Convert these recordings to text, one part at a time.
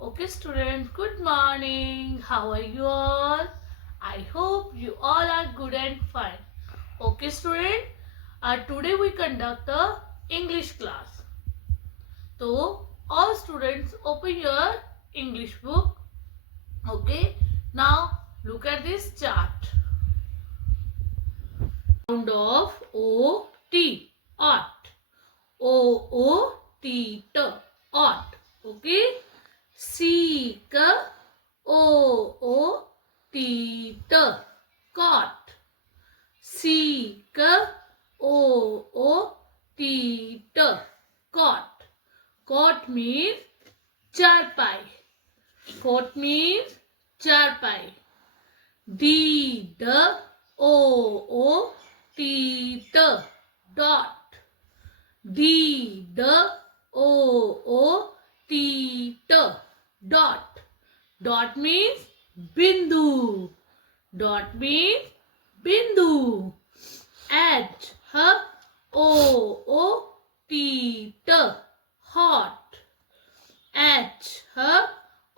Okay students, good morning. How are you all? I hope you all are good and fine. Okay student, today we conduct a English class. So all students open your English book. Okay, now look at this chart. Sound of O-T, ot. O-O-T-T, ot. Okay. Seek, O-O-T-T, caught. Seek, O-O-T-T, caught. Caught means charpai. Caught means charpai. Deed, O-O-T-T, dot. Deed, O-O-T-T, dot. Dot means bindu. Dot means bindu. H, O-O-T-T, hot. H,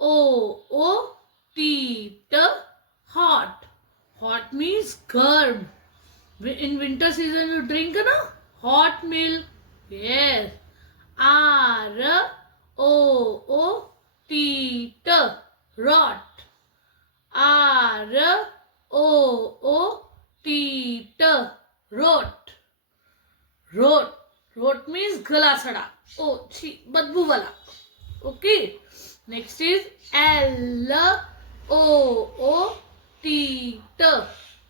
O-O-T-T, hot. Hot means गर्म. In winter season you drink na hot milk. Yes. R-O-O-T-T, rot. R-O-O-T-T, rot. Rot. Rot means gala sada. Oh, badbu wala. Okay. Next is L-O-O-T-T,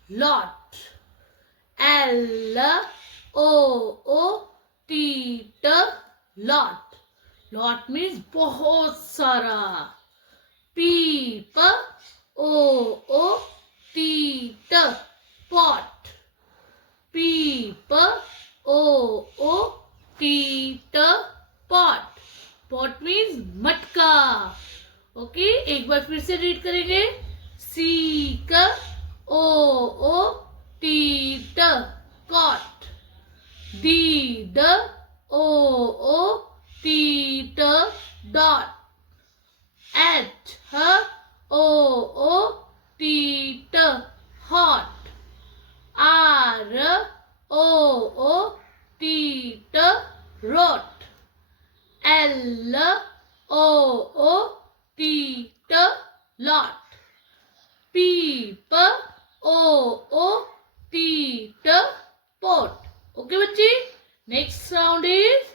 lot. L-O-O-T-T, lot. Lot means बहुत सारा. Peep, O-O-T-T, pot. Peep, O-O-T-T, pot. Pot means मटका. Okay, एक बार फिर से read करेंगे. Seek, O-O-T-T, caught. Deed, O-O-T-T, dot. H, O-O-T-T, hot. R-O-O-T-T, rot. L-O-O-T-T, lot. Peep, O-O-T-T, pot. Okay बच्चे. Next sound is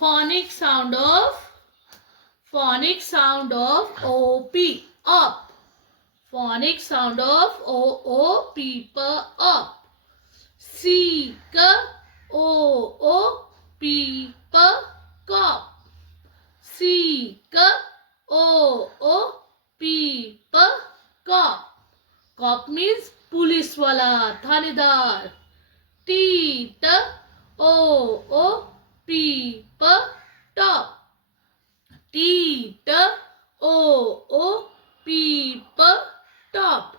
phonic sound of O-P, up. Phonic sound of O-O-P, up. Seek, O-O-P, cop. Seek, O-O-P, cop. Cop means police वाला, थानेदार. Teeth, O-O-P, top. Teeth, O-O-P, top.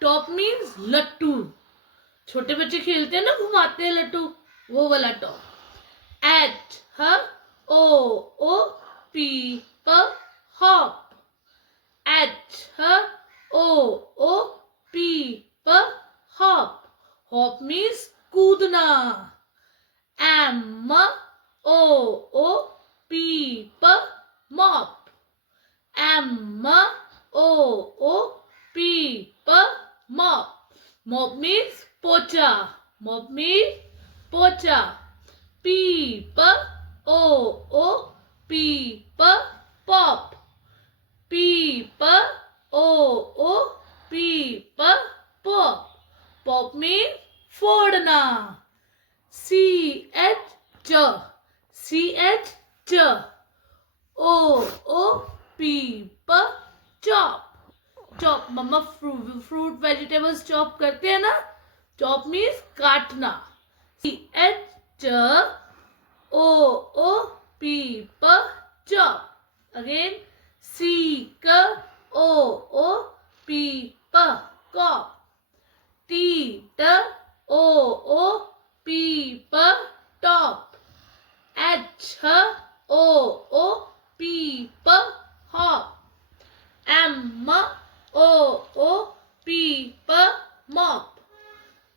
Top means लट्टू. छोटे बच्चे खेलते हैं ना, घुमाते हैं लट्टू, वो वाला top. H, O-O-P, hop. H, O-O-P, hop. Hop means कूदना. M, O-O-P, mop. M, O-O-P, mop. Mop means पोचा. Mop means पोचा. Peep, O-O-P, pop. Peep, O-O-P, pop. Pop means फोड़ना. C-H, C-H, O-O-P, chop. Chop, mamma fruit vegetables chop करते हैं ना. Chop means काटना. C-H, O-O-P, chop. Again, seek, O-O-P, cop. Teeth, O-O-P, top. H, O-O-P, peep, hop. M-O-O, peep, mop.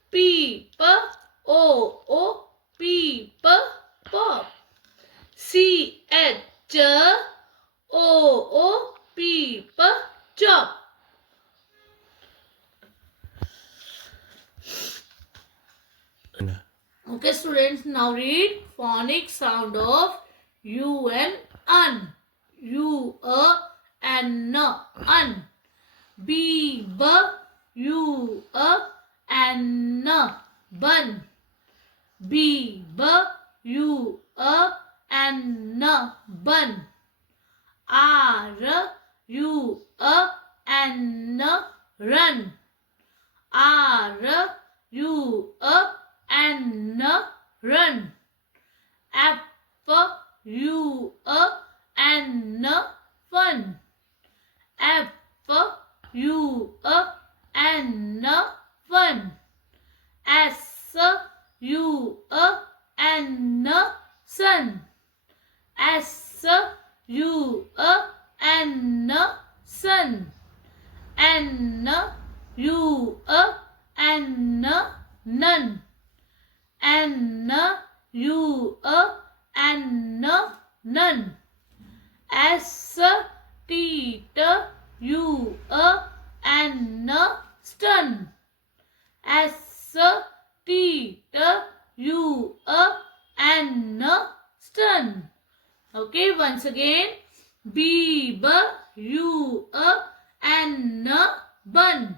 Peep-O-O, peep, pop. C-H-O-O, peep, chop. Okay, students, now read phonic sound of U-N, un. U-A-N, un. B-B, U-A-N, bun. B-B, U-A-N, bun. R-U-A-N, run. R-U-A-N, run. F-U-A-N, fun. F-U-A-N, fun. S-U-A-N, sun. S-U-A-N, sun. N-U-A-N, none. N-U-A-N, none. S-T-U-A-N, stun. S-T-U-A-N, stun. Okay, once again. B-B-U-A-N, bun.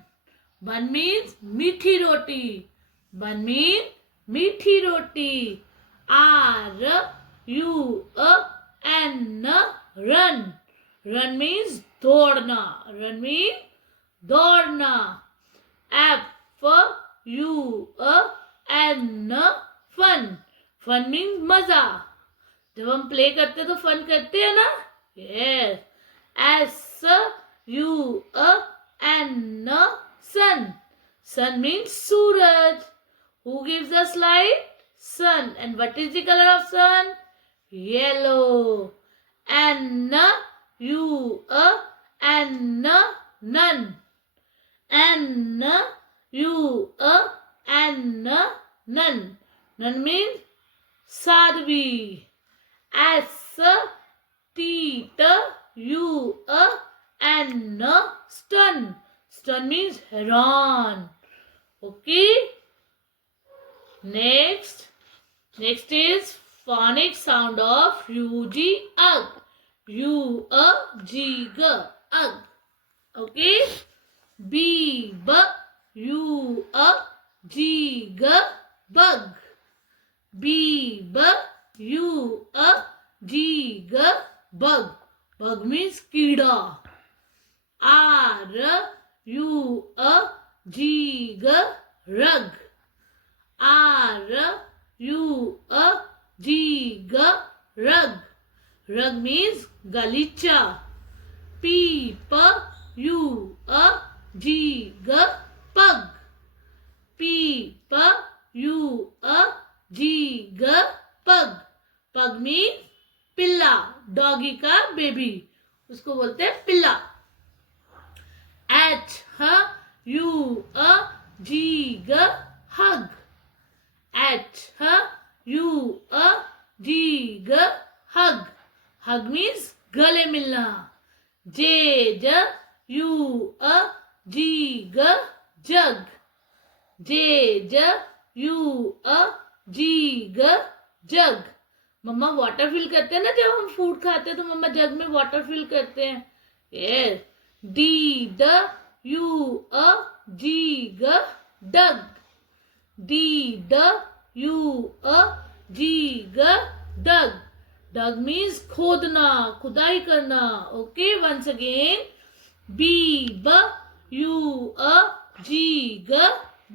Bun means meethi roti. Bun means meethi roti. R-U-A-N, run. Run means दौड़ना. Run means दौड़ना. F-U-A-N, fun. Fun means मजा. जब हम play करते तो fun करते हैं ना. Yes. S-U-A-N, sun. Sun means Suraj. Who gives us light? Sun. And what is the color of sun? Yellow. N-U-A-N, none. N-U-A-N, none. None means sadvi. S-T-U-A-N, stun. Stun means हैरान. Okay. Next is phonic sound of U-G, ug. U-A-G-G, ug. Okay. B-B-U-A-G-G, bug. B-B-U-A-G-G, bug. Bug means कीड़ा. R-U-A-G-G, rug. R-U-A-G-G, rug. Rug means galicha. P-P-U-A-G-G, pug. P-P-U-A-G-G, pug. Pug means पिल्ला. Doggy का baby, उसको बोलते हैं पिल्ला. H-U-A-G-G, hug. H-U-A-G-G, hug. Hug means गले मिलना. J-J-U-A-G-G, jug. J-J-U-A-G-G, jug. मम्मा water fill करते हैं ना, जब हम फूड खाते हैं तो मम्मा जग में वाटर फिल करते हैं. यस. D-D-U-A-G-G, डग. D-D-U-A-G-G, डग. डग मीन्स खोदना, खुदाई करना. Okay, once again. B-B-U-A-G-G,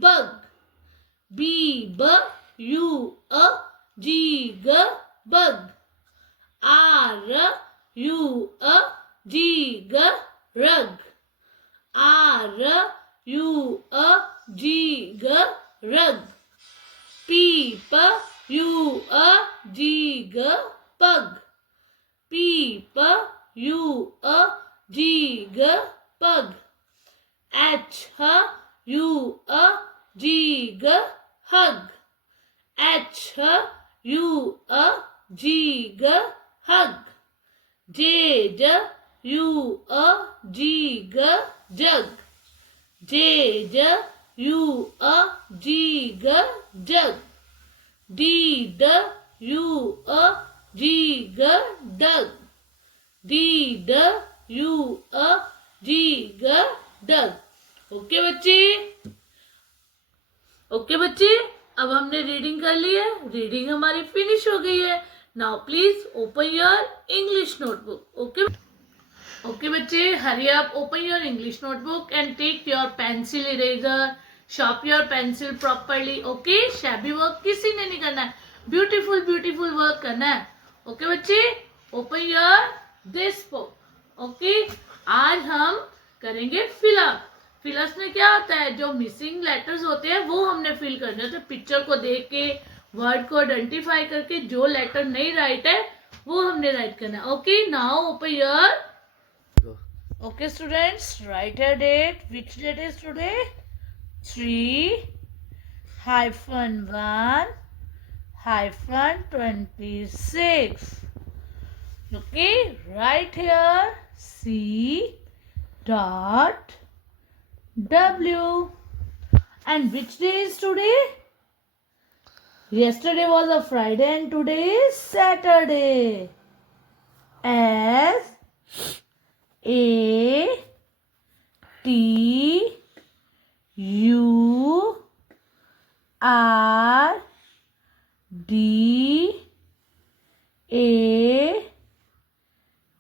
bug. B-B-U-A-G-G, bug. R-U-A-G-G, rug. R-U-A-G-G, rug. P-P-U-A-G-G, pug. P, P, U, G, pug. H, U, G, hug. H, U, G, hug. J, U, G, jug. J, U, G, jug. D, U, G, dug. D, U, G, dug. Okay बच्चे अब हमने reading कर ली है. Reading हमारी finish हो गई है. Now please open your English notebook. Okay बच्चे, hurry up, open your English notebook and take your pencil eraser, sharp your pencil properly. Okay, shabby work किसी ने नहीं करना है, ब्यूटीफुल वर्क करना है. ओके बच्चे, open your this book. Okay, आज हम करेंगे फिलअप. फिलअप में क्या होता है, जो मिसिंग लेटर्स होते हैं वो हमने फिल करने होते हैं. पिक्चर को देख के, वर्ड को आइडेंटिफाई करके जो लेटर नहीं राइट है वो हमने राइट करना है. Okay, now open your. Okay students, write a date. Which date is today? 3-1-26. Okay, write here C dot W. And which day is today? Yesterday was a Friday and today is Saturday. S A T U R D A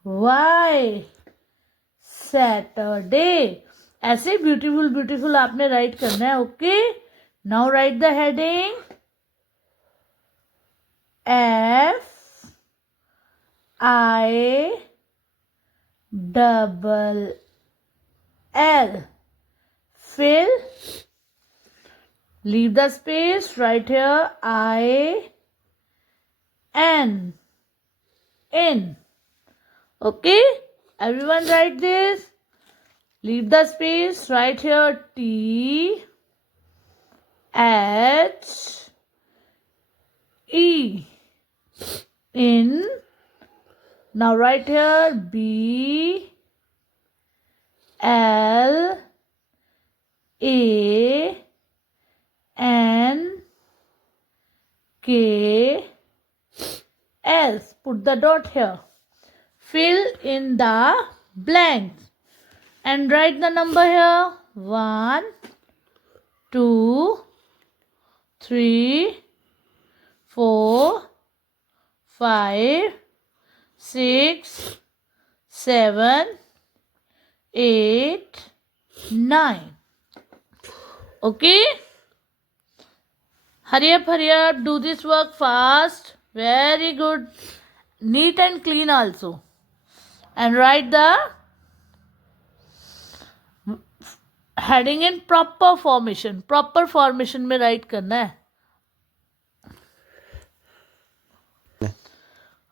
Y Saturday. ऐसे beautiful आपने right करना है. Okay, now right the heading F I double L. Fill. Leave the space. Write here I N. In. Okay, everyone write this. Leave the space. Write here T H E. In. Now write here B L A N K S. Put the dot here. Fill in the blanks and write the number here. 1, 2, 3, 4, 5, 6, 7, 8, 9. Okay? Hurry up, do this work fast. Very good. Neat and clean also. And write the heading in proper formation. Proper formation में write करना है.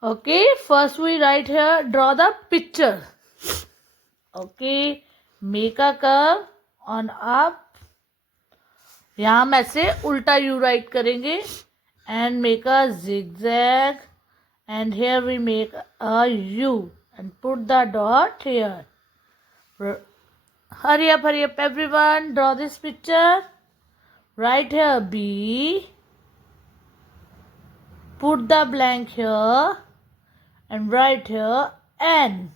Okay, first we write here, draw the picture. Okay, make a curve on up. यहाँ हम ऐसे उल्टा U write करेंगे and make a zigzag and here we make a U and put the dot here. Hurry up everyone, draw this picture. Write here B, put the blank here and write here N.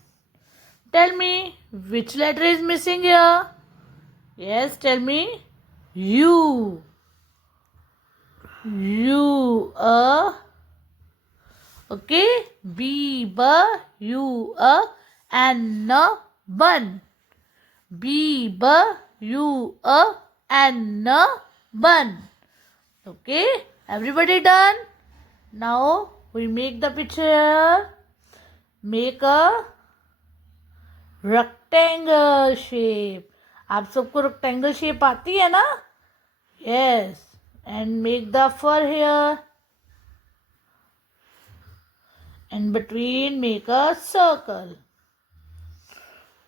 Tell me which letter is missing here. Yes, tell me. U. U, okay. B, B, U, N, bun. B, B, U, N, bun. Okay, everybody done? Now we make the picture. Make a rectangle shape. आप सबको rectangle shape आती है ना? Yes. And make the fur here. and between make a circle.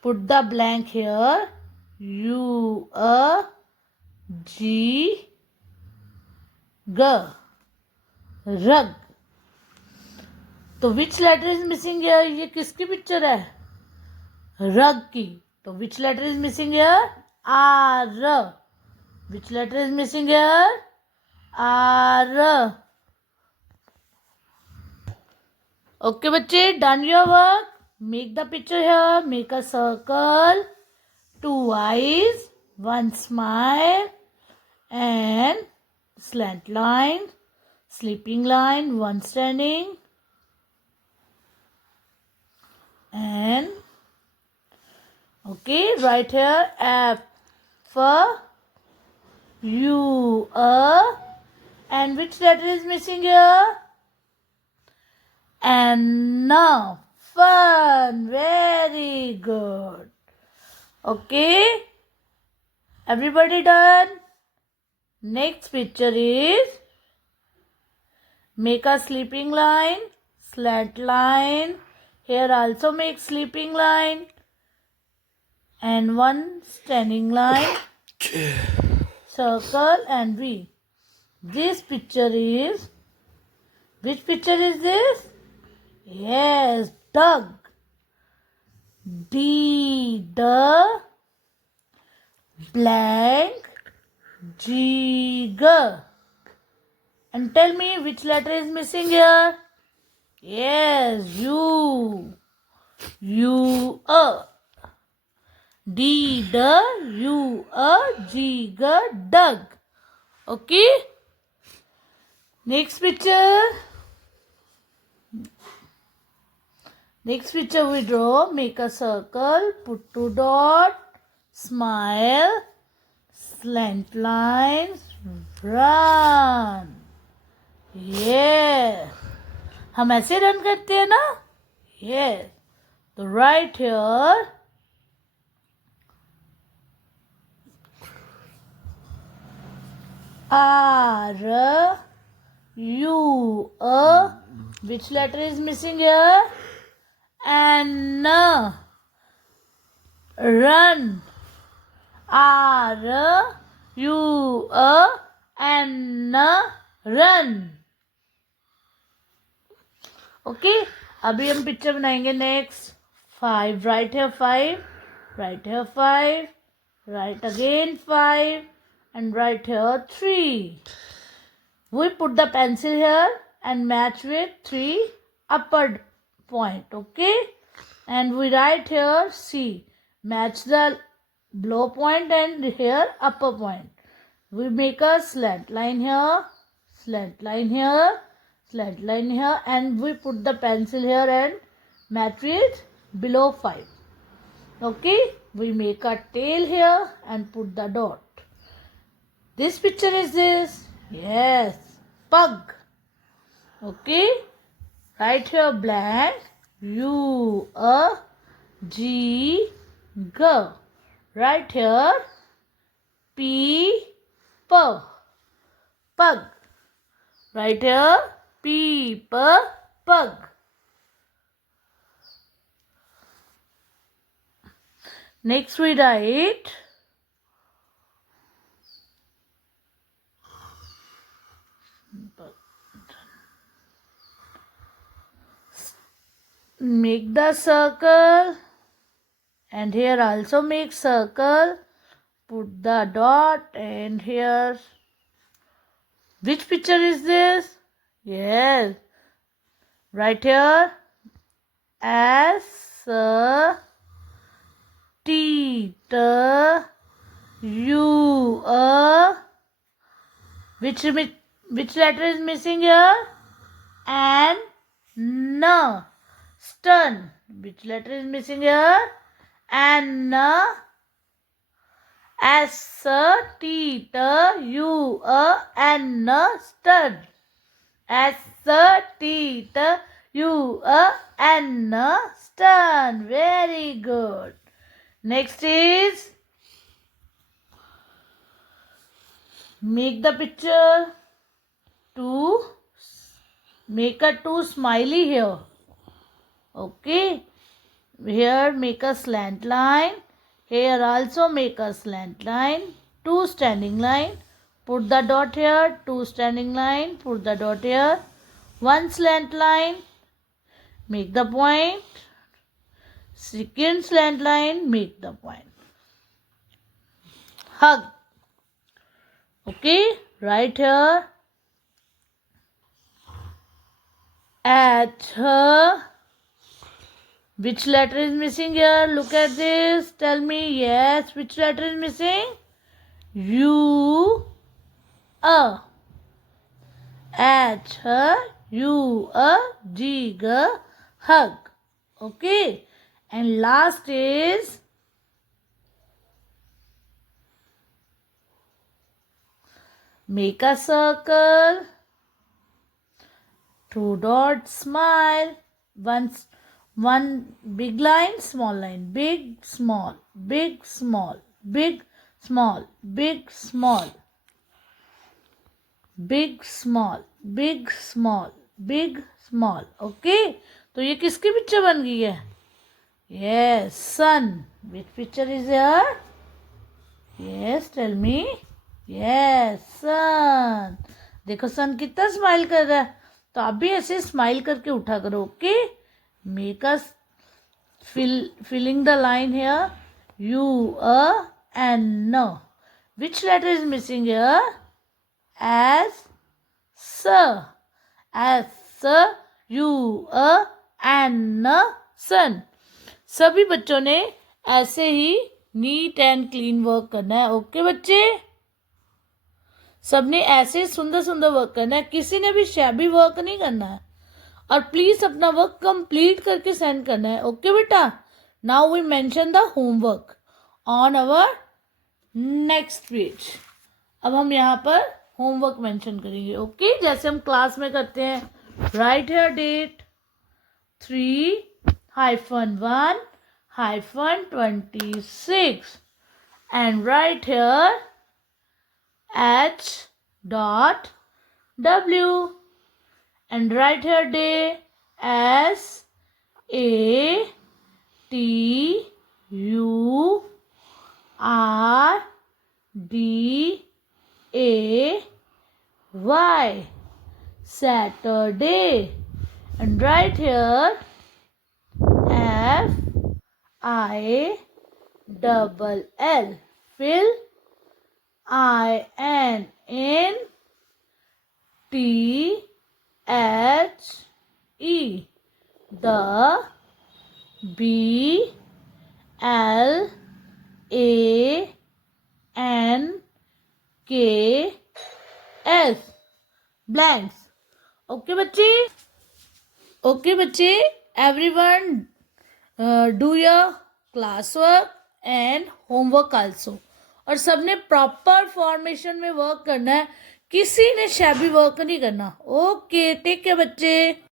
Put the blank here. U A G G rug. तो which letter is missing here? ये किसकी picture है? रग की. तो which letter is missing here? R. Which letter is missing here? R. Okay, बच्चे, done your work. Make the picture here. Make a circle. 2 eyes, 1 smile, and slant line, sleeping line, 1 standing, and okay, right here F for U and which letter is missing here? N. Fun. Very good. Okay, everybody done? Next picture is make a sleeping line, slant line. Here also make sleeping line and 1 standing line, circle and V. This picture is, which picture is this? Yes, dog. D, the blank G, G. And tell me which letter is missing here? Yes, U. U, A. D, the, U, A, G, G, dog. Okay? Next picture. Next picture we draw. Make a circle. Put 2 dots. Smile. Slant lines. Run. Yeah. हम ऐसे run करते हैं ना? Yes. So right here. R. U. Which letter is missing here? N. Run. R. U. N. Run. Okay, अभी हम picture बनाएंगे next. 5 right है, 5 right है, 5 right again, 5 and right here 3. We put the pencil here and match with 3 upper point. Okay, and we write here C. Match the below point and here upper point. We make a slant line here, slant line here, slant line here, and we put the pencil here and match with below 5. Okay, we make a tail here and put the dot. This picture is this. Yes, pug. Okay, right here blank U G G. Right here P P pug. Right here P P pug. Next we write make the circle and here also make circle, put the dot and here. Which picture is this? Yes, right here S T U which letter is missing here? And N. Stun. Which letter is missing here? N. S T U N. Stun. S T U N. Stun. Very good. Next is make the picture 2. Make a 2 smiley here. Okay. Here make a slant line. Here also make a slant line. 2 standing line. Put the dot here. 2 standing line. Put the dot here. 1 slant line. Make the point. Second slant line. Make the point. Hug. Okay. Right here. At her. Which letter is missing here? Look at this. Tell me. Yes. Which letter is missing? U. A. At her. U. A. G. G. Hug. Okay. And last is make a circle. 2 dots, smile. One big line, small line. Big, small, big, small, big, small, big, small. Big, small, big, small, big, small. Okay? तो ये किसकी picture बन गई है? Yes, sun. Which picture is here? Yes, tell me. Yes, sun. देखो सन कितना smile कर रहा है. तो आप भी ऐसे स्माइल करके उठा करो. Okay? Make us filling the line here. U, A, and N. Which letter is missing here? As, S. As, S, U, A, and N, sun. सभी बच्चों ने ऐसे ही नीट एंड क्लीन वर्क करना है. ओके बच्चे, सबने ऐसे सुंदर सुंदर वर्क करना है. किसी ने भी शैबी वर्क नहीं करना है. और प्लीज अपना वर्क कंप्लीट करके सेंड करना है. ओके बेटा. Now we mention the homework on our next page. अब हम यहाँ पर होमवर्क मेंशन करेंगे. ओके, जैसे हम क्लास में करते हैं. Right here date 3-1-26 and write here H.W and write here day as SATURDAY, Saturday, and write here FILL, fill, INTHE, the BLANKS, blanks. Okay बच्चे. Okay बच्चे, everyone do your classwork and homework also. और सबने proper formation में work करना है. किसी ने shabby work नहीं करना. ओके, टेक केयर बच्चे.